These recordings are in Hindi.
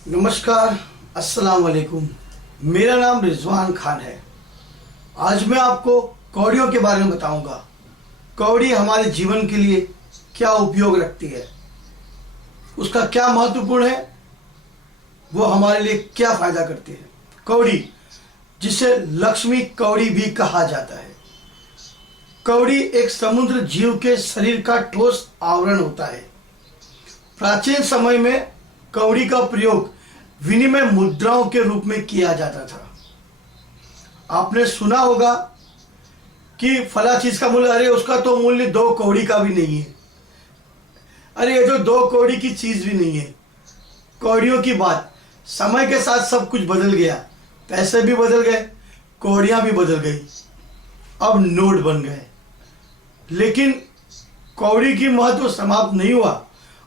नमस्कार, अस्सलाम वालेकुम। मेरा नाम रिजवान खान है। आज मैं आपको कौड़ियों के बारे में बताऊंगा। कौड़ी हमारे जीवन के लिए क्या उपयोग रखती है, उसका क्या महत्वपूर्ण है, वो हमारे लिए क्या फायदा करती है। कौड़ी, जिसे लक्ष्मी कौड़ी भी कहा जाता है। कौड़ी एक समुद्र जीव के शरीर का ठोस आवरण होता है। प्राचीन समय में कौड़ी का प्रयोग विनिमय मुद्राओं के रूप में किया जाता था। आपने सुना होगा कि फला चीज का मूल्य, अरे उसका तो मूल्य 2 कौड़ी का भी नहीं है, अरे ये तो 2 कौड़ी की चीज भी नहीं है। कौड़ियों की बात, समय के साथ सब कुछ बदल गया। पैसे भी बदल गए, कौड़ियां भी बदल गई, अब नोट बन गए। लेकिन कौड़ी की महत्व समाप्त नहीं हुआ।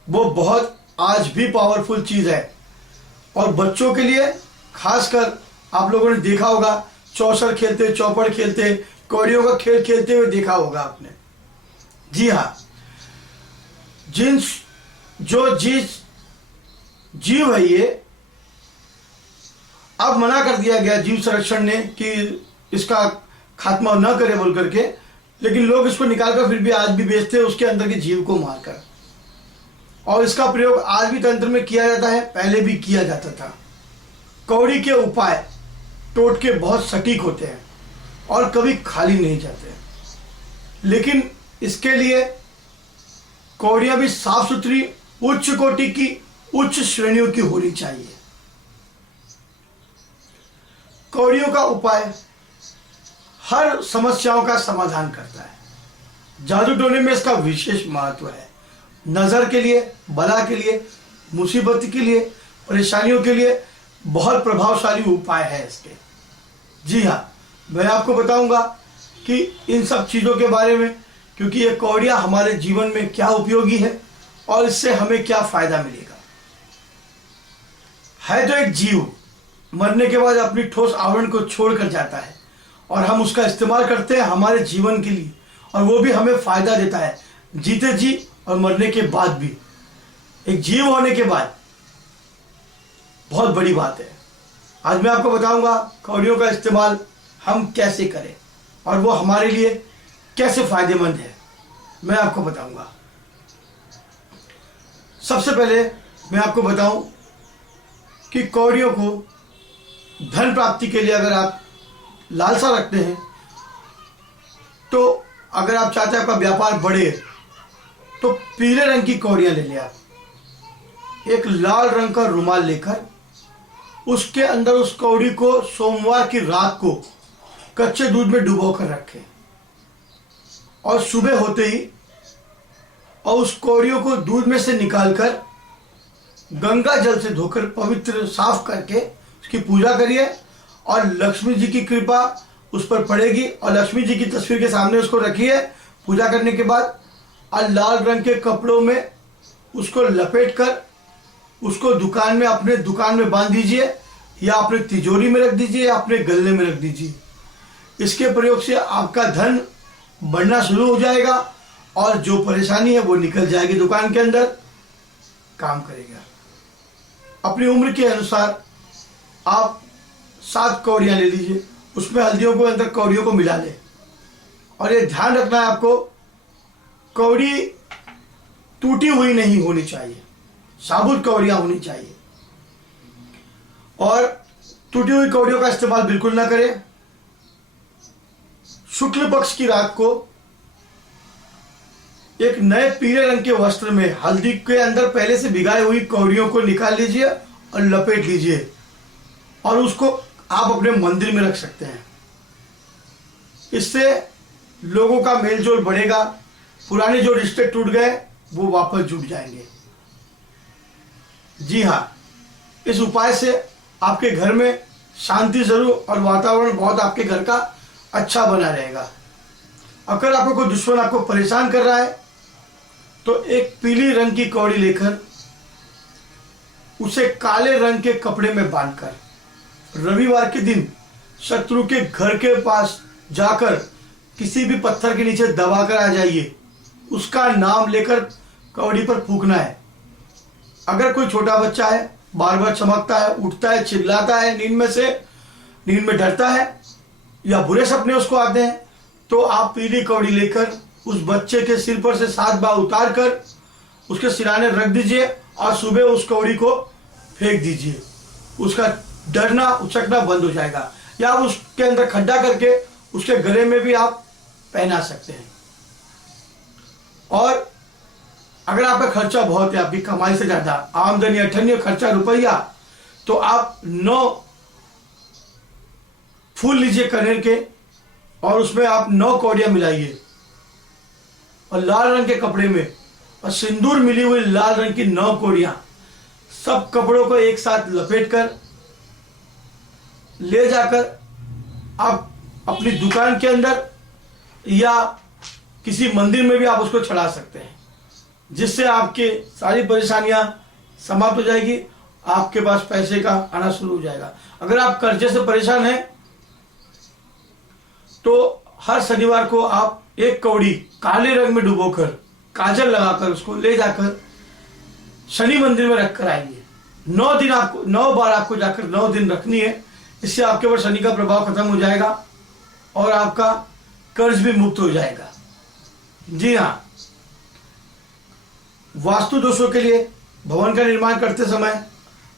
वो बहुत आज भी पावरफुल चीज है। और बच्चों के लिए खासकर आप लोगों ने देखा होगा, चौसर खेलते, चौपड़ खेलते, कौड़ियों का खेल खेलते हुए देखा होगा आपने। जी हाँ, जिस जीव है ये, अब मना कर दिया गया जीव संरक्षण ने कि इसका खात्मा न करे बोल करके, लेकिन लोग इसको निकालकर फिर भी आज भी बेचते हैं, उसके अंदर के जीव को मारकर। और इसका प्रयोग आज भी तंत्र में किया जाता है, पहले भी किया जाता था। कौड़ी के उपाय टोटके बहुत सटीक होते हैं और कभी खाली नहीं जाते। लेकिन इसके लिए कौड़ियां भी साफ सुथरी, उच्च कोटि की, उच्च श्रेणियों की होनी चाहिए। कौड़ियों का उपाय हर समस्याओं का समाधान करता है। जादू टोने में इसका विशेष महत्व है। नजर के लिए, बला के लिए, मुसीबत के लिए, परेशानियों के लिए बहुत प्रभावशाली उपाय है इसके। जी हाँ, मैं आपको बताऊंगा कि इन सब चीज़ों के बारे में, क्योंकि ये कौड़ियाँ हमारे जीवन में क्या उपयोगी है और इससे हमें क्या फायदा मिलेगा। है तो एक जीव, मरने के बाद अपनी ठोस आवरण को छोड़कर जाता है और हम उसका इस्तेमाल करते हैं हमारे जीवन के लिए, और वो भी हमें फायदा देता है, जीते जी और मरने के बाद भी। एक जीव होने के बाद बहुत बड़ी बात है। आज मैं आपको बताऊंगा कौड़ियों का इस्तेमाल हम कैसे करें और वो हमारे लिए कैसे फायदेमंद है, मैं आपको बताऊंगा। सबसे पहले मैं आपको बताऊं कि कौड़ियों को धन प्राप्ति के लिए अगर आप लालसा रखते हैं, तो अगर आप चाहते हैं आपका व्यापार बढ़े, तो पीले रंग की कौड़ियां ले लें। आप एक लाल रंग का रुमाल लेकर उसके अंदर उस कौड़ी को सोमवार की रात को कच्चे दूध में डुबो कर रखें, और सुबह होते ही और उस कौड़ियों को दूध में से निकालकर गंगा जल से धोकर पवित्र साफ करके उसकी पूजा करिए, और लक्ष्मी जी की कृपा उस पर पड़ेगी। और लक्ष्मी जी की तस्वीर के सामने उसको रखिए। पूजा करने के बाद और लाल रंग के कपड़ों में उसको लपेट कर उसको दुकान में, अपने दुकान में बांध दीजिए, या अपने तिजोरी में रख दीजिए, या अपने गले में रख दीजिए। इसके प्रयोग से आपका धन बढ़ना शुरू हो जाएगा और जो परेशानी है वो निकल जाएगी, दुकान के अंदर काम करेगा। अपनी उम्र के अनुसार आप 7 कौड़ियां ले लीजिए, उसमें हल्दियों को अंदर कौड़ियों को मिला लें। और ये ध्यान रखना है आपको, कौड़ी टूटी हुई नहीं होनी चाहिए, साबुत कौड़ियां होनी चाहिए। और टूटी हुई कौड़ियों का इस्तेमाल बिल्कुल ना करें। शुक्ल पक्ष की रात को एक नए पीले रंग के वस्त्र में हल्दी के अंदर पहले से भिगाई हुई कौड़ियों को निकाल लीजिए और लपेट लीजिए, और उसको आप अपने मंदिर में रख सकते हैं। इससे लोगों का मेलजोल बढ़ेगा, पुराने जो रिश्ते टूट गए वो वापस जुड़ जाएंगे। जी हाँ, इस उपाय से आपके घर में शांति जरूर और वातावरण बहुत आपके घर का अच्छा बना रहेगा। अगर आपको कोई दुश्मन आपको परेशान कर रहा है, तो एक पीली रंग की कौड़ी लेकर उसे काले रंग के कपड़े में बांधकर रविवार के दिन शत्रु के घर के पास जाकर किसी भी पत्थर के नीचे दबाकर आ जाइए। उसका नाम लेकर कौड़ी पर फूंकना है। अगर कोई छोटा बच्चा है बार बार चमकता है, उठता है, चिल्लाता है नींद में से, नींद में डरता है या बुरे सपने उसको आते हैं, तो आप पीली कौड़ी लेकर उस बच्चे के सिर पर से 7 बार उतार कर उसके सिराने रख दीजिए और सुबह उस कौड़ी को फेंक दीजिए। उसका डरना उचकना बंद हो जाएगा। या आप उसके अंदर खड्डा करके उसके गले में भी आप पहना सकते हैं। और अगर आपका खर्चा बहुत है, आपकी कमाई से ज्यादा आमदनी अठन्नी खर्चा रुपया, तो आप 9 फूल लीजिए कनेर के और उसमें आप 9 कौड़ियां मिलाइए और लाल रंग के कपड़े में और सिंदूर मिली हुई लाल रंग की 9 कौड़ियां सब कपड़ों को एक साथ लपेट कर ले जाकर आप अपनी दुकान के अंदर या किसी मंदिर में भी आप उसको चढ़ा सकते हैं, जिससे आपकी सारी परेशानियां समाप्त हो जाएगी। आपके पास पैसे का आना शुरू हो जाएगा। अगर आप कर्जे से परेशान हैं तो हर शनिवार को आप 1 कौड़ी काले रंग में डुबोकर काजल लगाकर उसको ले जाकर शनि मंदिर में रख कर आएंगे। 9 दिन आपको 9 बार आपको जाकर 9 दिन रखनी है। इससे आपके ऊपर शनि का प्रभाव खत्म हो जाएगा और आपका कर्ज भी मुक्त हो जाएगा। जी हाँ, वास्तु दोषों के लिए भवन का निर्माण करते समय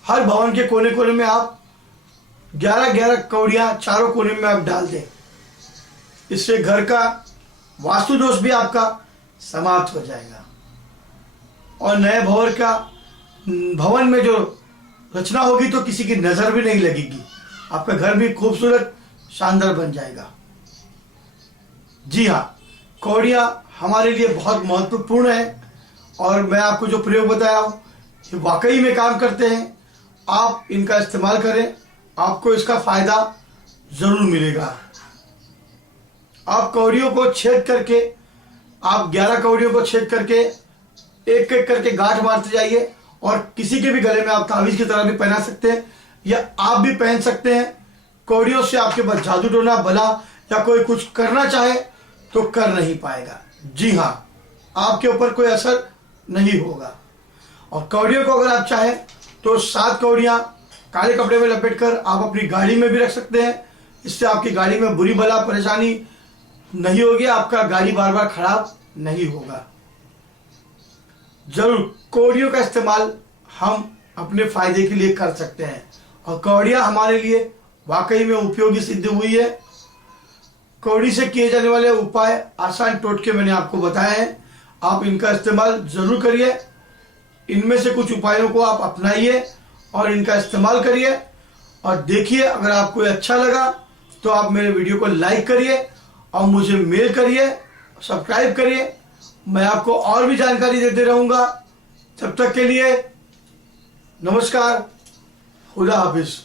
हर भवन के कोने कोने में आप 11-11 कौड़ियां चारों कोने में आप डाल दें। इससे घर का वास्तु दोष भी आपका समाप्त हो जाएगा और नए भवन में जो रचना होगी तो किसी की नजर भी नहीं लगेगी। आपका घर भी खूबसूरत शानदार बन जाएगा। जी हाँ, कौड़ियां हमारे लिए बहुत महत्वपूर्ण है और मैं आपको जो प्रयोग बताया हूं ये वाकई में काम करते हैं। आप इनका इस्तेमाल करें, आपको इसका फायदा जरूर मिलेगा। आप कौड़ियों को छेद करके, आप 11 कौड़ियों को छेद करके एक एक करके गांठ मारते जाइए और किसी के भी गले में आप तावीज की तरह भी पहना सकते हैं या आप भी पहन सकते हैं। कौड़ियों से आपके पास जादू टोना भला या कोई कुछ करना चाहे तो कर नहीं पाएगा। जी हाँ, आपके ऊपर कोई असर नहीं होगा। और कौड़ियों को अगर आप चाहें तो 7 कौड़ियां काले कपड़े में लपेटकर आप अपनी गाड़ी में भी रख सकते हैं। इससे आपकी गाड़ी में बुरी भला परेशानी नहीं होगी, आपका गाड़ी बार बार खराब नहीं होगा। जरूर कौड़ियों का इस्तेमाल हम अपने फायदे के लिए कर सकते हैं और कौड़ियां हमारे लिए वाकई में उपयोगी सिद्ध हुई है। कौड़ी से किए जाने वाले उपाय आसान टोटके मैंने आपको बताए हैं, आप इनका इस्तेमाल जरूर करिए। इनमें से कुछ उपायों को आप अपनाइए और इनका इस्तेमाल करिए और देखिए। अगर आपको अच्छा लगा तो आप मेरे वीडियो को लाइक करिए और मुझे मेल करिए, सब्सक्राइब करिए। मैं आपको और भी जानकारी देते रहूंगा। तब तक के लिए नमस्कार, खुदा हाफिज।